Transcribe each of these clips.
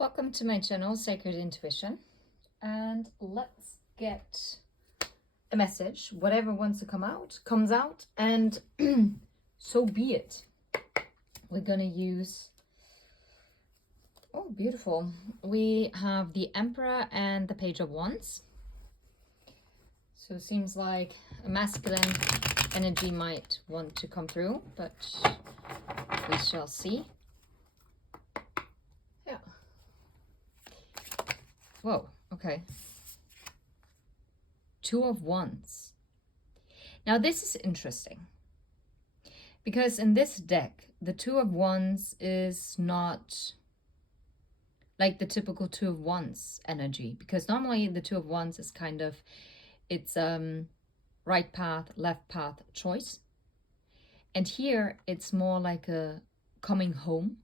Welcome to my channel, Sacred Intuition, and let's get a message. Whatever wants to come out, comes out, and so be it. We're gonna use, oh, beautiful. We have the Emperor and the Page of Wands. So it seems like a masculine energy might want to come through, but we shall see. Whoa, okay. Two of Wands. Now this is interesting because in this deck, the Two of Wands is not like the typical Two of Wands energy, because normally the Two of Wands is kind of, it's right path, left path choice. And here it's more like a coming home,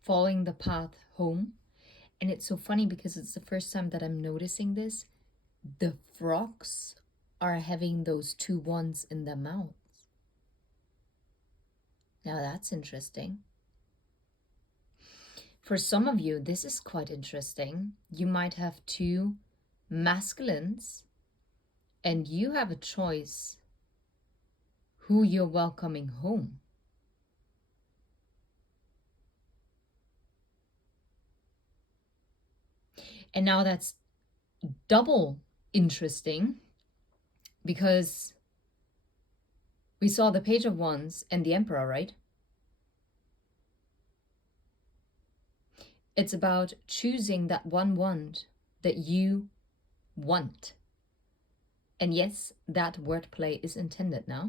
following the path home. And it's so funny because it's the first time that I'm noticing this. The frogs are having those two wands in their mouths. Now that's interesting. For some of you, this is quite interesting. You might have two masculines and you have a choice who you're welcoming home. And now that's double interesting because we saw the Page of Wands and the Emperor, right? It's about choosing that one wand that you want. And yes, that wordplay is intended now.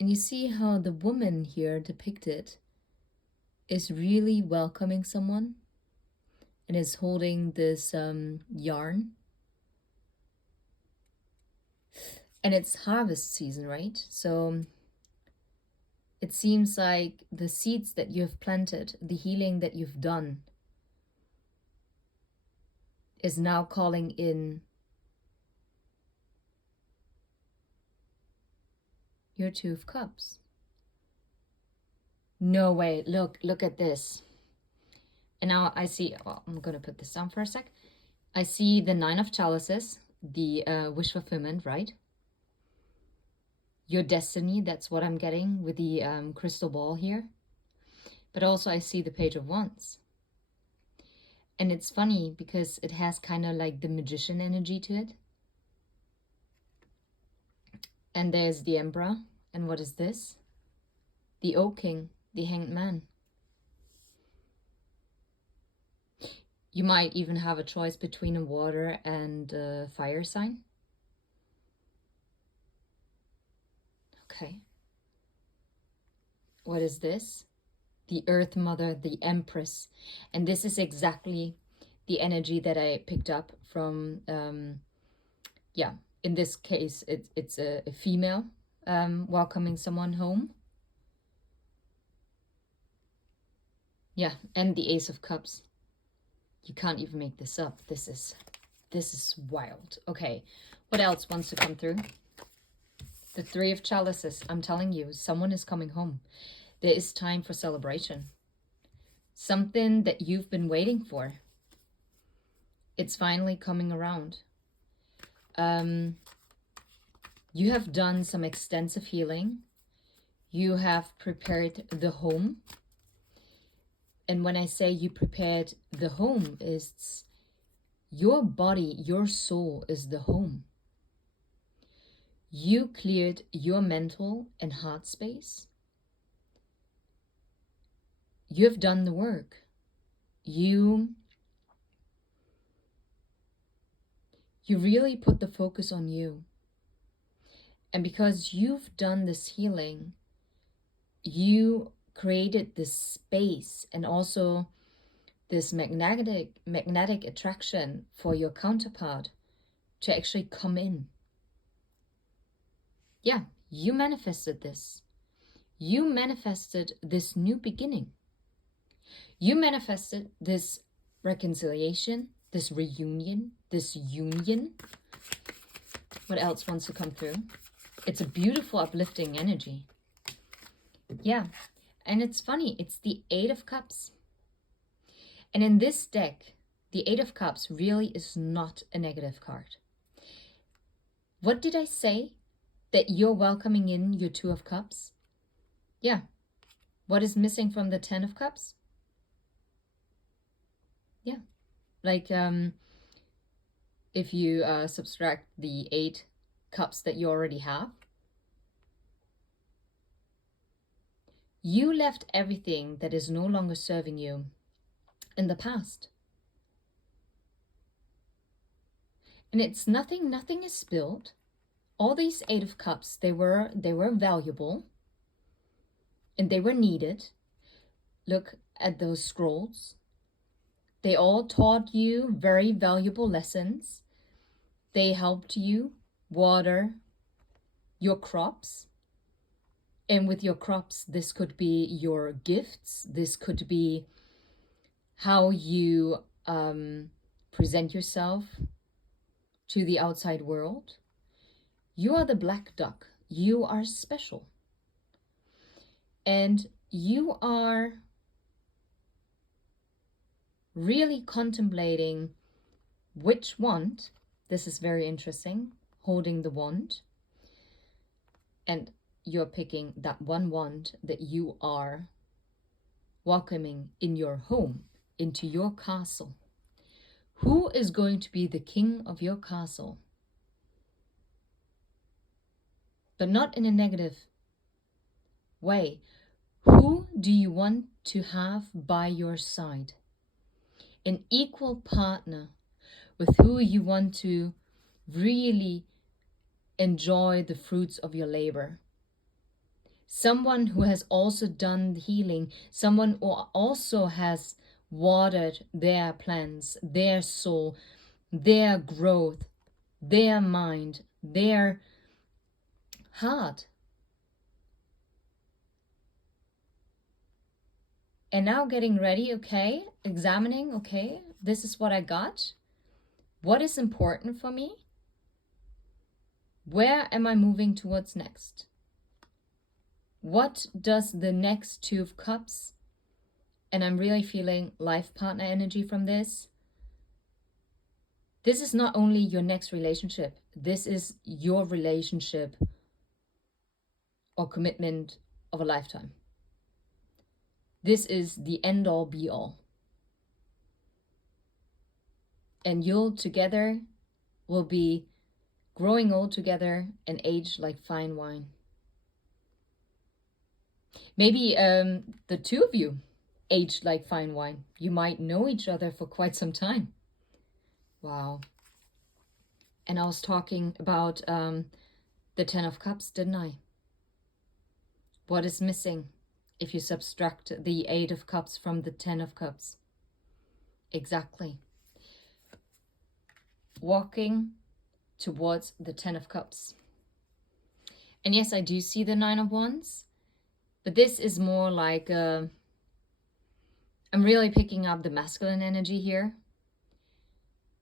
And you see how the woman here depicted is really welcoming someone and is holding this yarn. And it's harvest season, right? So it seems like the seeds that you have planted, the healing that you've done, is now calling in your Two of Cups. No way, look at this. And now I see, well, I'm gonna put this down for a sec. I see the Nine of Chalices, the wish fulfillment, right? Your destiny, that's what I'm getting with the crystal ball here. But also I see the Page of Wands. And it's funny because it has kind of like the magician energy to it. And there's the Emperor. And what is this? The Oak King, the Hanged Man. You might even have a choice between a water and a fire sign. Okay. What is this? The Earth Mother, the Empress. And this is exactly the energy that I picked up from, yeah, in this case, it's a female welcoming someone home. Yeah, and the Ace of Cups. You can't even make this up. This is wild. Okay, what else wants to come through? The Three of Chalices. I'm telling you, someone is coming home. There is time for celebration. Something that you've been waiting for. It's finally coming around. You have done some extensive healing. You have prepared the home. And when I say you prepared the home, it's your body, your soul is the home. You cleared your mental and heart space. You have done the work. You really put the focus on you. And because you've done this healing, you created this space and also this magnetic attraction for your counterpart to actually come in. Yeah, you manifested this. You manifested this new beginning. You manifested this reconciliation, this reunion, this union. What else wants to come through? It's a beautiful, uplifting energy. Yeah, and it's funny, it's the Eight of Cups. And in this deck, the Eight of Cups really is not a negative card. What did I say? That you're welcoming in your Two of Cups? Yeah. What is missing from the Ten of Cups? Yeah. Like, if you subtract the 8 cups that you already have, you left everything that is no longer serving you in the past. And it's nothing is spilled. All these 8 of cups, they were valuable and they were needed. Look at those scrolls. They all taught you very valuable lessons. They helped you water your crops. And with your crops, this could be your gifts. This could be how you present yourself to the outside world. You are the black duck. You are special. And you are really contemplating which wand. This is very interesting. Holding the wand. And you're picking that one wand that you are welcoming in your home, into your castle. Who is going to be the king of your castle? But not in a negative way. Who do you want to have by your side? An equal partner with who you want to really enjoy the fruits of your labor. Someone who has also done the healing, someone who also has watered their plants, their soul, their growth, their mind, their heart. And now getting ready, okay, examining, okay, this is what I got. What is important for me? Where am I moving towards next? What does the next Two of Cups, and I'm really feeling life partner energy from this. This is not only your next relationship. This is your relationship or commitment of a lifetime. This is the end all be all. And you'll together will be growing old together and age like fine wine. Maybe the two of you aged like fine wine. You might know each other for quite some time. Wow. And I was talking about the Ten of Cups, didn't I? What is missing if you subtract the Eight of Cups from the Ten of Cups? Exactly. Walking towards the Ten of Cups. And yes, I do see the Nine of Wands. But this is more like, I'm really picking up the masculine energy here.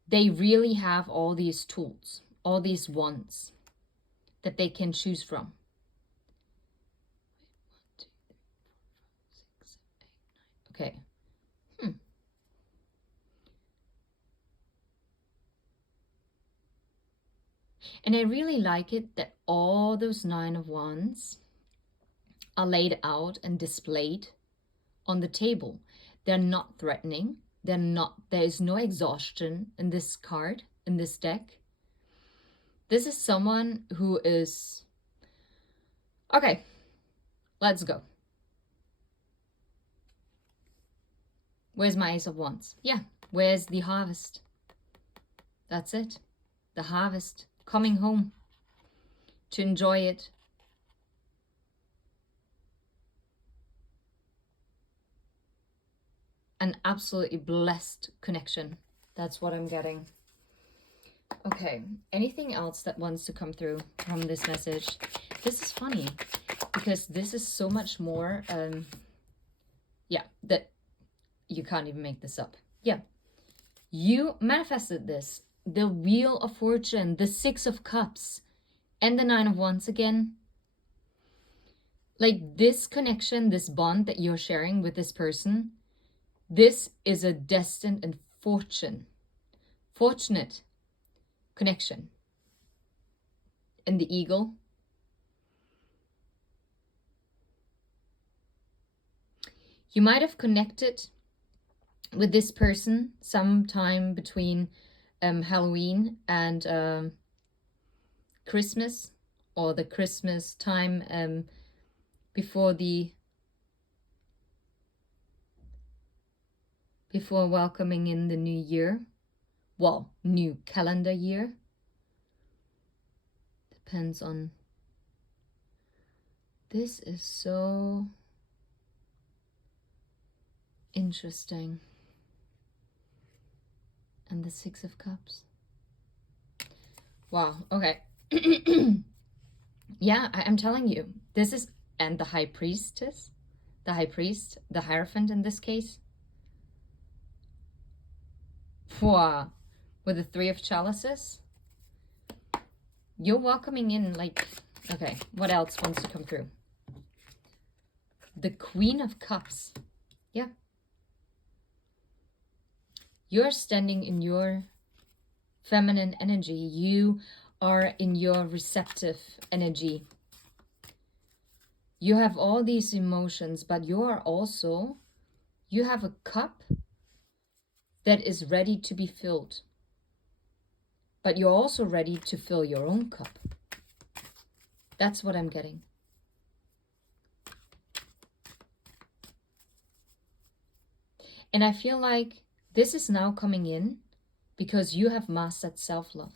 They really have all these tools, all these wands that they can choose from. 1, 2, 3, 4, 5, 6, 7, 8, 9. Okay. And I really like it that all those Nine of Wands are laid out and displayed on the table. They're not threatening. There is no exhaustion in this card, in this deck. This is someone who is, okay, let's go. Where's my Ace of Wands? Yeah, where's the harvest? That's it. The harvest, coming home to enjoy it. An absolutely blessed connection. That's what I'm getting. Okay, anything else that wants to come through from this message? This is funny because this is so much more, yeah, that you can't even make this up. Yeah, you manifested this. The Wheel of Fortune, the Six of Cups, and the Nine of Wands again. Like this connection, this bond that you're sharing with this person, this is a destined and fortunate connection. And the eagle. You might have connected with this person sometime between Halloween and Christmas, or the Christmas time before welcoming in the new year. Well, new calendar year. Depends on. This is so interesting. And the Six of Cups. Wow, okay. Yeah, I'm telling you, this is, and the High Priestess, the High Priest, the Hierophant in this case. Wow, with the Three of Chalices. You're welcoming in, like, okay, what else wants to come through? The Queen of Cups. Yeah. You're standing in your feminine energy. You are in your receptive energy. You have all these emotions, but you have a cup that is ready to be filled. But you're also ready to fill your own cup. That's what I'm getting. And I feel like this is now coming in because you have mastered self-love.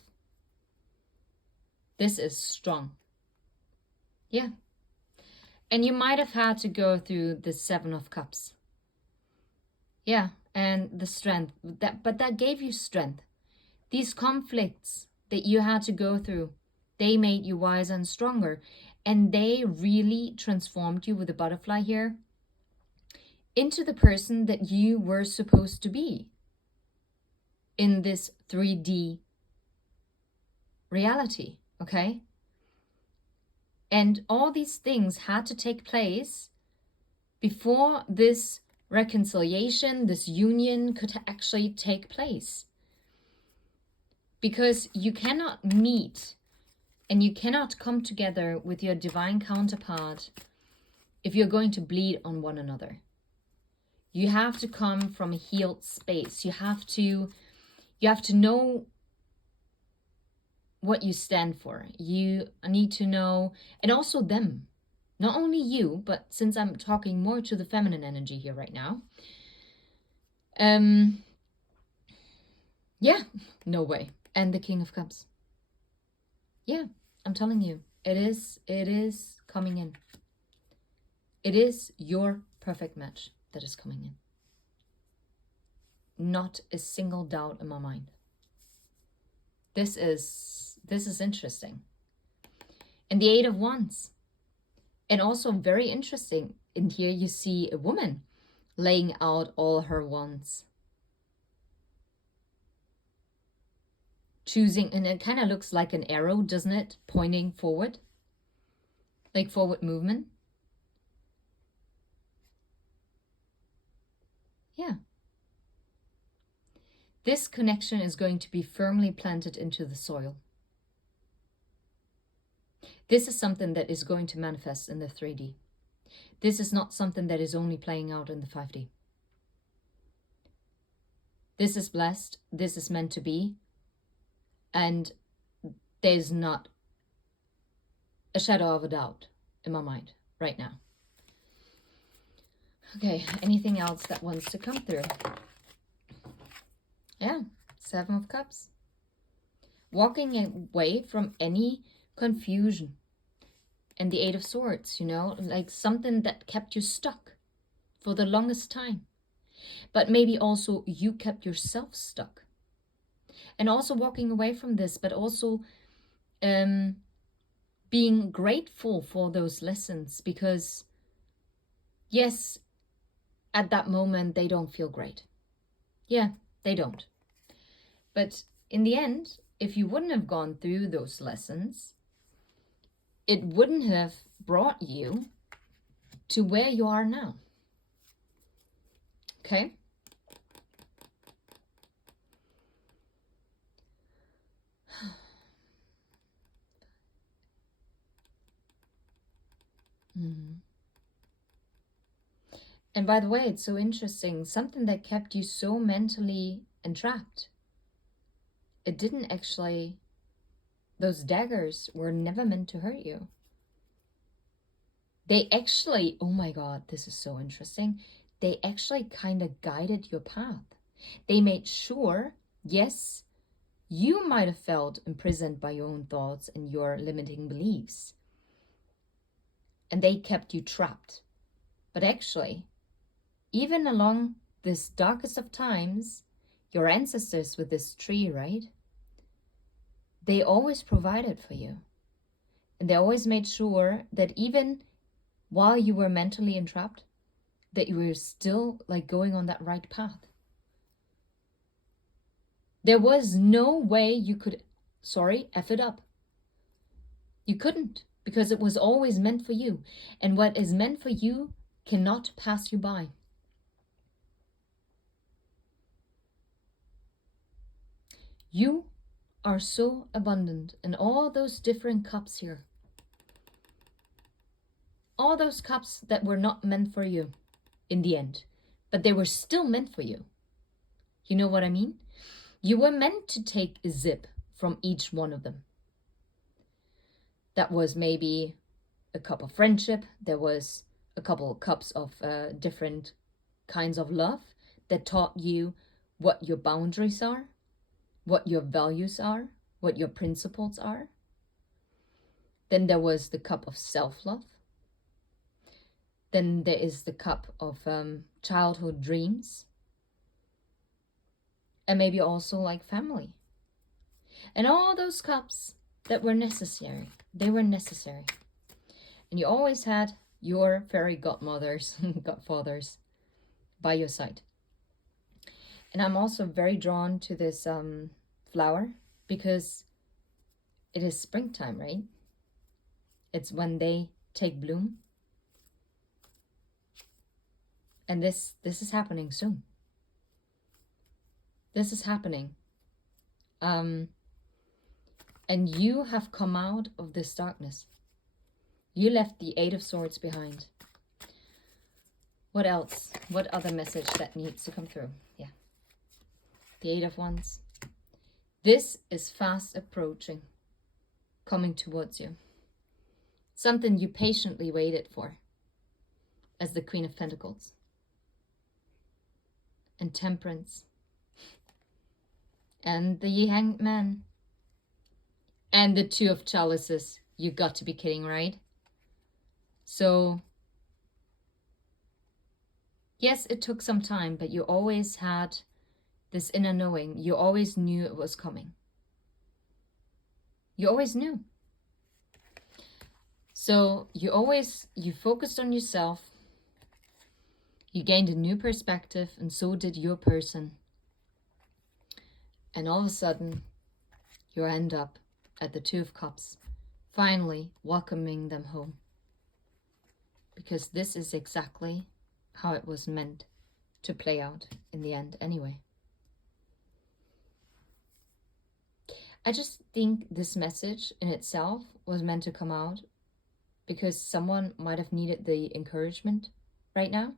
This is strong. Yeah. And you might have had to go through the Seven of Cups. Yeah, and the strength. But that gave you strength. These conflicts that you had to go through, they made you wiser and stronger. And they really transformed you with the butterfly here into the person that you were supposed to be in this 3D reality, okay? And all these things had to take place before this reconciliation, this union could actually take place. Because you cannot meet and you cannot come together with your divine counterpart if you're going to bleed on one another. You have to come from a healed space. You have to know what you stand for. You need to know, and also them. Not only you, but since I'm talking more to the feminine energy here right now. Yeah, no way. And the King of Cups. Yeah, I'm telling you, it is coming in. It is your perfect match that is coming in. Not a single doubt in my mind. This is interesting. And the Eight of Wands. And also very interesting, in here you see a woman laying out all her wands. Choosing, and it kind of looks like an arrow, doesn't it? Pointing forward. Like forward movement. Yeah. This connection is going to be firmly planted into the soil. This is something that is going to manifest in the 3D. This is not something that is only playing out in the 5D. This is blessed. This is meant to be. And there's not a shadow of a doubt in my mind right now. Okay, anything else that wants to come through? Yeah, Seven of Cups. Walking away from any confusion. And the Eight of Swords, you know, like something that kept you stuck for the longest time. But maybe also you kept yourself stuck. And also walking away from this, but also being grateful for those lessons, because yes, at that moment they don't feel great. Yeah, they don't. But in the end, if you wouldn't have gone through those lessons, it wouldn't have brought you to where you are now. Okay? Mm-hmm. And by the way, it's so interesting. Something that kept you so mentally entrapped. It didn't actually, those daggers were never meant to hurt you. They actually, oh my God, this is so interesting. They actually kind of guided your path. They made sure, yes, you might have felt imprisoned by your own thoughts and your limiting beliefs. And they kept you trapped. But actually, even along this darkest of times, your ancestors with this tree, right? They always provided for you. And they always made sure that even while you were mentally entrapped, that you were still like going on that right path. There was no way you could, F it up. You couldn't, because it was always meant for you. And what is meant for you cannot pass you by. You are so abundant in all those different cups here. All those cups that were not meant for you in the end, but they were still meant for you. You know what I mean? You were meant to take a sip from each one of them. That was maybe a cup of friendship. There was a couple of cups of different kinds of love that taught you what your boundaries are, what your values are, what your principles are. Then there was the cup of self-love. Then there is the cup of childhood dreams. And maybe also like family. And all those cups that were necessary. They were necessary. And you always had your fairy godmothers, godfathers by your side. And I'm also very drawn to this flower because it is springtime, right? It's when they take bloom. And this is happening soon. This is happening. And you have come out of this darkness. You left the Eight of Swords behind. What else? What other message that needs to come through? Yeah. The Eight of Wands. This is fast approaching, coming towards you. Something you patiently waited for, as the Queen of Pentacles. And Temperance. And the Hanged Man. And the Two of Chalices. You got to be kidding, right? So, yes, it took some time, but you always had this inner knowing. You always knew it was coming. You always knew. So you focused on yourself. You gained a new perspective, and so did your person. And all of a sudden, you end up at the Two of Cups, finally welcoming them home. Because this is exactly how it was meant to play out in the end anyway. I just think this message in itself was meant to come out because someone might have needed the encouragement right now.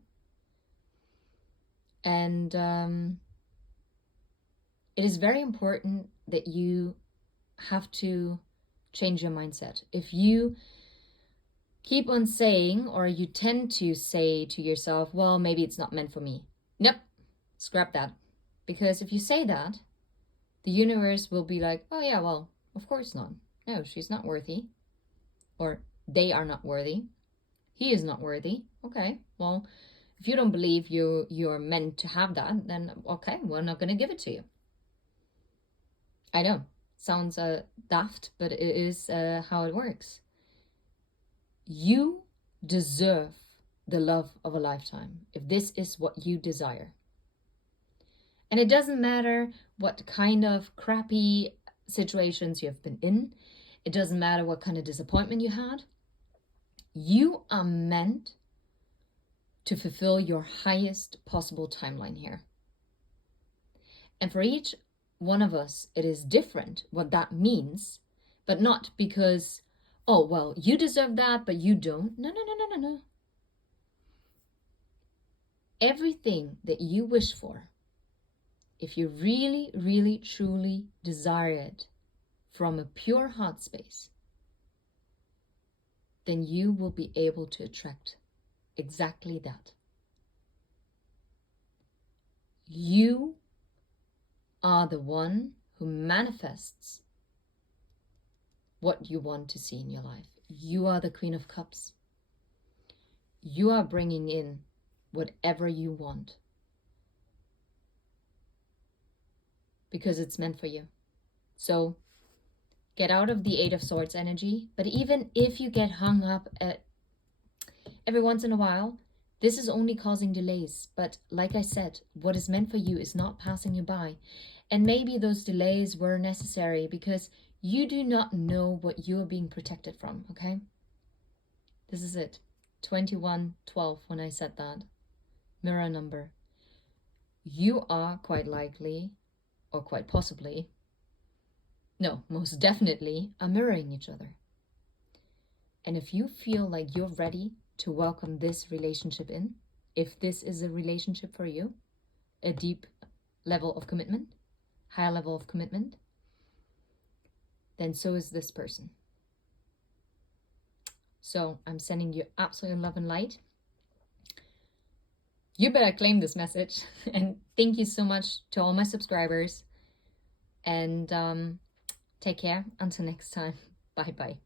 And it is very important that you have to change your mindset. If you keep on saying, or you tend to say to yourself, well, maybe it's not meant for me. Nope, scrap that. Because if you say that, the universe will be like, oh yeah, well, of course not. No, she's not worthy. Or they are not worthy. He is not worthy. Okay, well, if you don't believe you're meant to have that, then okay, we're not going to give it to you. I know, sounds daft, but it is how it works. You deserve the love of a lifetime if this is what you desire. And it doesn't matter what kind of crappy situations you have been in. It doesn't matter what kind of disappointment you had. You are meant to fulfill your highest possible timeline here. And for each one of us, it is different what that means, but not because, oh, well, you deserve that, but you don't. No, no, no, no, no, no. Everything that you wish for, if you really, really, truly desire it from a pure heart space, then you will be able to attract exactly that. You are the one who manifests what you want to see in your life. You are the Queen of Cups. You are bringing in whatever you want because it's meant for you. So get out of the Eight of Swords energy. But even if you get hung up at every once in a while, this is only causing delays. But like I said, what is meant for you is not passing you by. And maybe those delays were necessary because you do not know what you are being protected from, okay? This is it. 2112 when I said that. Mirror number. You are quite likely, or quite possibly, no, most definitely, are mirroring each other. And if you feel like you're ready to welcome this relationship in, if this is a relationship for you, a deep level of commitment, higher level of commitment, then so is this person. So I'm sending you absolute love and light. You better claim this message. And thank you so much to all my subscribers. And take care. Until next time. Bye-bye.